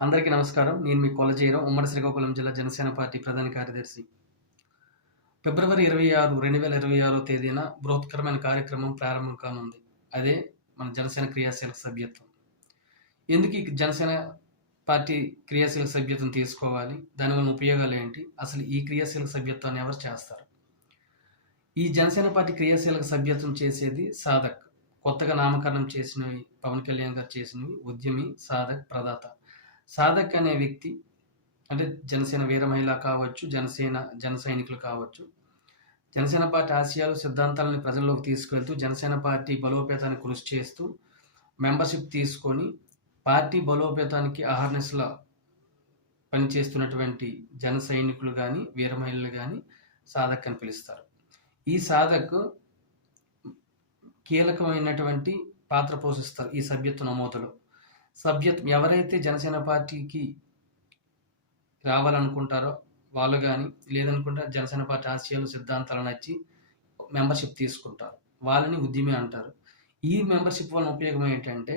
అందరికీ నమస్కారం. నేను మీ కొల్లజేయరం ఉమ్మడి శ్రీకాకుళం జిల్లా జనసేన పార్టీ ప్రధాన కార్యదర్శి. ఫిబ్రవరి 26, 2026 తేదీన బృహత్కరమైన కార్యక్రమం ప్రారంభం కానుంది. అదే మన జనసేన క్రియాశీలక సభ్యత్వం. ఎందుకు ఈ జనసేన పార్టీ క్రియాశీలక సభ్యత్వం తీసుకోవాలి? దానివల్ల ఉపయోగాలేంటి? అసలు ఈ క్రియాశీలక సభ్యత్వాన్ని ఎవరు చేస్తారు? ఈ జనసేన పార్టీ క్రియాశీలక సభ్యత్వం చేసేది సాధక్. కొత్తగా నామకరణం చేసినవి పవన్ కళ్యాణ్ గారు చేసినవి ఉద్యమి, సాధక్, ప్రదాత. సాధక్ అనే వ్యక్తి అంటే జనసేన వీర మహిళ కావచ్చు, జన సైనికులు కావచ్చు. జనసేన పార్టీ ఆశయాలు, సిద్ధాంతాలను ప్రజల్లోకి తీసుకెళ్తూ, జనసేన పార్టీ బలోపేతానికి కృషి చేస్తూ, మెంబర్‌షిప్ తీసుకొని, పార్టీ బలోపేతానికి అహర్నిశలా పనిచేస్తున్నటువంటి జన సైనికులు గాని, వీర మహిళలు గాని సాధక్ అని పిలుస్తారు. ఈ సాధక్ కీలకమైనటువంటి పాత్ర పోషిస్తారు ఈ సభ్యత్వ నమోదులో. ఎవరైతే జనసేన పార్టీకి రావాలనుకుంటారో వాళ్ళు గాని, లేదనుకుంటే జనసేన పార్టీ ఆశయాలు, సిద్ధాంతాలు నచ్చి మెంబర్‌షిప్ తీసుకుంటారు. వాళ్ళని ఉద్యమి అంటారు. ఈ మెంబర్‌షిప్ వలన ఉపయోగం ఏంటంటే,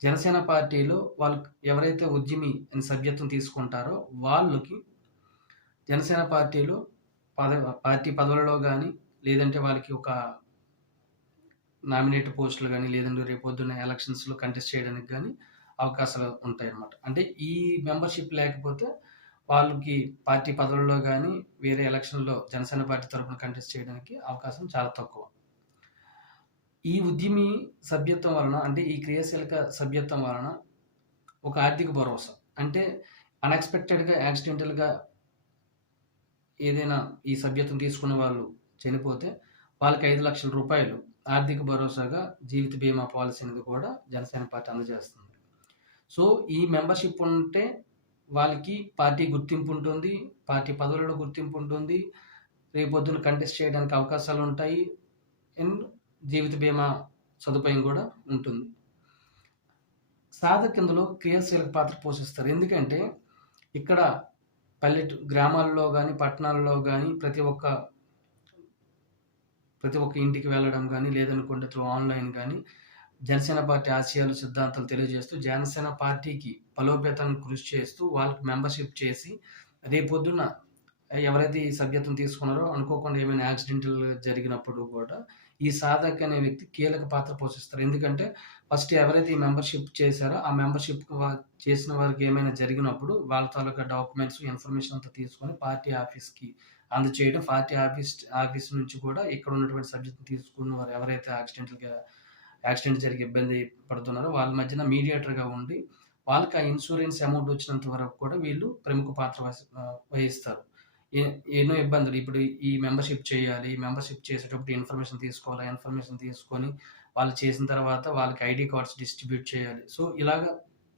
జనసేన పార్టీలో వాళ్ళు ఎవరైతే ఉద్యమి అని సభ్యత్వం తీసుకుంటారో వాళ్ళకి జనసేన పార్టీలో పార్టీ పదవులలో గాని, లేదంటే వాళ్ళకి ఒక నామినేట్ పోస్టులు గాని, లేదంటే రేపొద్దున్న ఎలక్షన్స్‌లో కంటెస్ట్ చేయడానికి గాని అవకాశాలు ఉంటాయన్నమాట. అంటే ఈ మెంబర్‌షిప్ లేకపోతే వాళ్ళకి పార్టీ పదవుల్లో గాని, వేరే ఎలక్షన్‌లో జనసేన పార్టీ తరపున కంటెస్ట్ చేయడానికి అవకాశం చాలా తక్కువ. ఈ ఉద్యమి సభ్యత్వం వలన అంటే ఈ క్రియాశీలక సభ్యత్వం వలన ఒక ఆర్థిక భరోసా. అంటే అన్‌ఎక్స్‌పెక్టెడ్‌గా, యాక్సిడెంటల్‌గా ఏదైనా ఈ సభ్యత్వం తీసుకున్న వాళ్ళు చనిపోతే వాళ్ళకి రూ. 5,00,000 ఆర్థిక భరోసాగా జీవిత బీమా పాలసీ అనేది కూడా జనసేన పార్టీ అందజేస్తుంది. సో, ఈ మెంబర్‌షిప్ ఉంటే వాళ్ళకి పార్టీ గుర్తింపు ఉంటుంది. పార్టీ పదవులలో గుర్తింపు ఉంటుంది. రేపొద్దున కంటెస్ట్ చేయడానికి అవకాశాలుంటాయి. అండ్ జీవిత బీమా సదుపాయం కూడా ఉంటుంది. సాధక్ ఇందులో క్రియాశీలక పాత్ర పోషిస్తారు. ఎందుకంటే ఇక్కడ గ్రామాల్లో గాని, పట్టణాల్లో గాని ప్రతి ఒక్క ఇంటికి వెళ్ళడం గాని, లేదనుకుంటే త్రూ ఆన్‌లైన్ గాని జనసేన పార్టీ ఆశయాలు, సిద్ధాంతాలు తెలియజేస్తూ, జనసేన పార్టీకి బలోపేతానికి కృషి చేస్తూ, వాళ్ళకి మెంబర్‌షిప్ చేసి, రేపొద్దున ఎవరైతే ఈ సభ్యత్వం తీసుకున్నారో అనుకోకుండా ఏమైనా యాక్సిడెంటల్ జరిగినప్పుడు కూడా ఈ సాధక్ అనే వ్యక్తి కీలక పాత్ర పోషిస్తారు. ఎందుకంటే ఫస్ట్ ఎవరైతే ఈ మెంబర్‌షిప్ చేశారో ఆ మెంబర్‌షిప్ చేసిన వారికి ఏమైనా జరిగినప్పుడు వాళ్ళ తాలూకా డాక్యుమెంట్స్, ఇన్ఫర్మేషన్ అంతా తీసుకొని పార్టీ ఆఫీస్‌కి అందజేయడం. పార్టీ ఆఫీస్ నుంచి కూడా ఇక్కడ ఉన్నటువంటి సభ్యత్వం తీసుకున్న వారు ఎవరైతే యాక్సిడెంట్ జరిగి ఇబ్బంది పడుతున్నారో వాళ్ళ మధ్యన మీడియేటర్‌గా ఉండి, వాళ్ళకి ఆ ఇన్సూరెన్స్ అమౌంట్ వచ్చినంత వరకు కూడా వీళ్ళు ప్రముఖ పాత్ర వహిస్తారు. ఎన్నో ఇబ్బందులు ఇప్పుడు ఈ మెంబర్‌షిప్ చేయాలి. ఈ మెంబర్‌షిప్ చేసేటప్పుడు ఇన్ఫర్మేషన్ తీసుకోవాలి. ఆ ఇన్ఫర్మేషన్ తీసుకొని వాళ్ళు చేసిన తర్వాత వాళ్ళకి ఐడీ కార్డ్స్ డిస్ట్రిబ్యూట్ చేయాలి. సో, ఇలాగ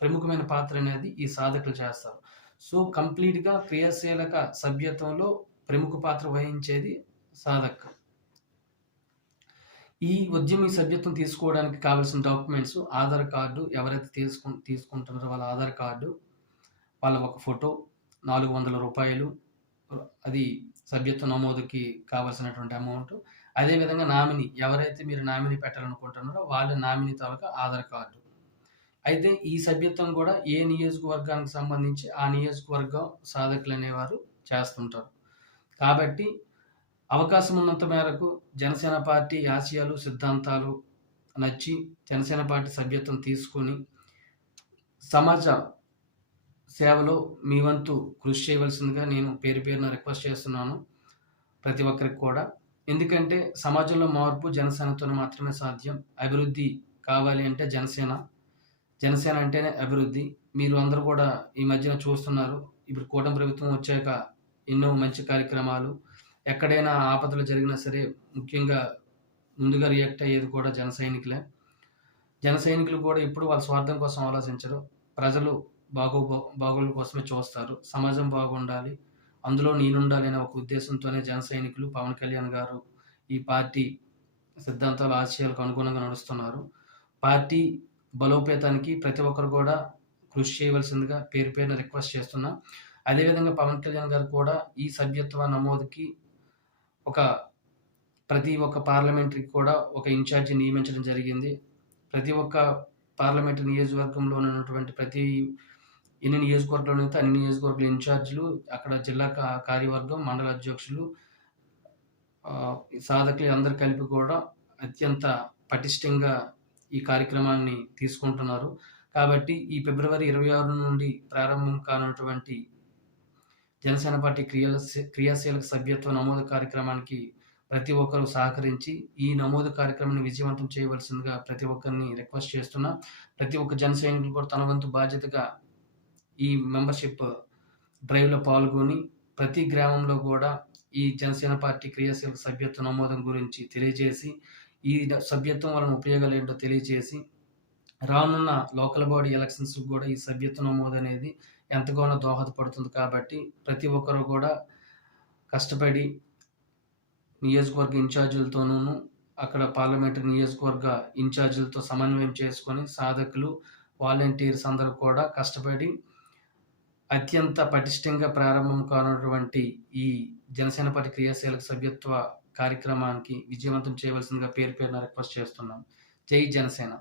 ప్రముఖమైన పాత్ర అనేది ఈ సాధకులు చేస్తారు. సో, కంప్లీట్‌గా క్రియాశీలక సభ్యత్వంలో ప్రముఖ పాత్ర వహించేది సాధక్. ఈ ఉద్యమి సభ్యత్వం తీసుకోవడానికి కావాల్సిన డాక్యుమెంట్స్ ఆధార్ కార్డు ఎవరైతే తీసుకుంటున్నారో వాళ్ళ ఆధార్ కార్డు, వాళ్ళ ఒక ఫోటో, రూ. 400 అది సభ్యత్వ నమోదుకి కావాల్సినటువంటి అమౌంట్. అదేవిధంగా నామినీ ఎవరైతే మీరు నామినీ పెట్టాలనుకుంటున్నారో వాళ్ళ నామినీ తాలూకా ఆధార్ కార్డు. అయితే ఈ సభ్యత్వం కూడా ఏ నియోజకవర్గానికి సంబంధించి ఆ నియోజకవర్గం సాధకులనేవారు చేస్తుంటారు. కాబట్టి అవకాశం ఉన్నంత మేరకు జనసేన పార్టీ ఆశయాలు, సిద్ధాంతాలు నచ్చి జనసేన పార్టీ సభ్యత్వం తీసుకొని సమాజ సేవలో మీ వంతు కృషి చేయవలసిందిగా నేను పేరున రిక్వెస్ట్ చేస్తున్నాను ప్రతి ఒక్కరికి కూడా. ఎందుకంటే సమాజంలో మార్పు జనసేనతోనే మాత్రమే సాధ్యం. అభివృద్ధి కావాలి అంటే జనసేన అంటేనే అభివృద్ధి. మీరు అందరూ కూడా ఈ మధ్యన చూస్తున్నారు. ఇప్పుడు కూటమి ప్రభుత్వం వచ్చాక ఎన్నో మంచి కార్యక్రమాలు, ఎక్కడైనా ఆపదలు జరిగినా సరే ముఖ్యంగా ముందుగా రియాక్ట్ అయ్యేది కూడా జన సైనికులు కూడా ఎప్పుడు వాళ్ళ స్వార్థం కోసం ఆలోచించరు. ప్రజలు బాగోగుల కోసమే చూస్తారు. సమాజం బాగుండాలి, అందులో నేనుండాలి అనే ఒక ఉద్దేశంతోనే జన సైనికులు, పవన్ కళ్యాణ్ గారు ఈ పార్టీ సిద్ధాంతాలు, ఆశయాలకు అనుగుణంగా నడుస్తున్నారు. పార్టీ బలోపేతానికి ప్రతి ఒక్కరు కూడా కృషి చేయవలసిందిగా పేరున రిక్వెస్ట్ చేస్తున్నా. అదేవిధంగా పవన్ కళ్యాణ్ గారు కూడా ఈ సభ్యత్వ నమోదుకి ప్రతి ఒక్క పార్లమెంటరీకి కూడా ఒక ఇన్ఛార్జి నియమించడం జరిగింది. ప్రతి ఒక్క పార్లమెంటు నియోజకవర్గంలో ఉన్నటువంటి ప్రతి ఎన్ని నియోజకవర్గాలుంటే అన్ని నియోజకవర్గాల ఇన్ఛార్జ్‌లు, అక్కడ జిల్లా కార్యవర్గం, మండల అధ్యక్షులు, సాధకులు అందరూ కలిపి కూడా అత్యంత పటిష్టంగా ఈ కార్యక్రమాన్ని తీసుకుంటున్నారు. కాబట్టి ఈ ఫిబ్రవరి 26 నుండి ప్రారంభం కానున్నటువంటి జనసేన పార్టీ క్రియాశీలక సభ్యత్వ నమోదు కార్యక్రమానికి ప్రతి ఒక్కరు సహకరించి ఈ నమోదు కార్యక్రమాన్ని విజయవంతం చేయవలసిందిగా ప్రతి ఒక్కరిని రిక్వెస్ట్ చేస్తున్నా. ప్రతి ఒక్క జన సైనికులు కూడా తన వంతు బాధ్యతగా ఈ మెంబర్‌షిప్ డ్రైవ్‌లో పాల్గొని ప్రతి గ్రామంలో కూడా ఈ జనసేన పార్టీ క్రియాశీలక సభ్యత్వ నమోదు గురించి తెలియజేసి, ఈ సభ్యత్వం వలన ఉపయోగాలేంటో తెలియజేసి, రానున్న లోకల్ బాడీ ఎలక్షన్స్‌కి కూడా ఈ సభ్యత్వ నమోదు అనేది ఎంతగానో దోహదపడుతుంది. కాబట్టి ప్రతి ఒక్కరు కూడా కష్టపడి నియోజకవర్గ ఇన్ఛార్జీలతోనూ, అక్కడ పార్లమెంటరీ నియోజకవర్గ ఇన్ఛార్జీలతో సమన్వయం చేసుకొని సాధకులు, వాలంటీర్స్ అందరూ కూడా కష్టపడి అత్యంత పటిష్టంగా ప్రారంభం కానున్నటువంటి ఈ జనసేన పార్టీ క్రియాశీలక సభ్యత్వ కార్యక్రమానికి విజయవంతం చేయవలసిందిగా పేరు పేరున రిక్వెస్ట్ చేస్తున్నాం. జై జనసేన.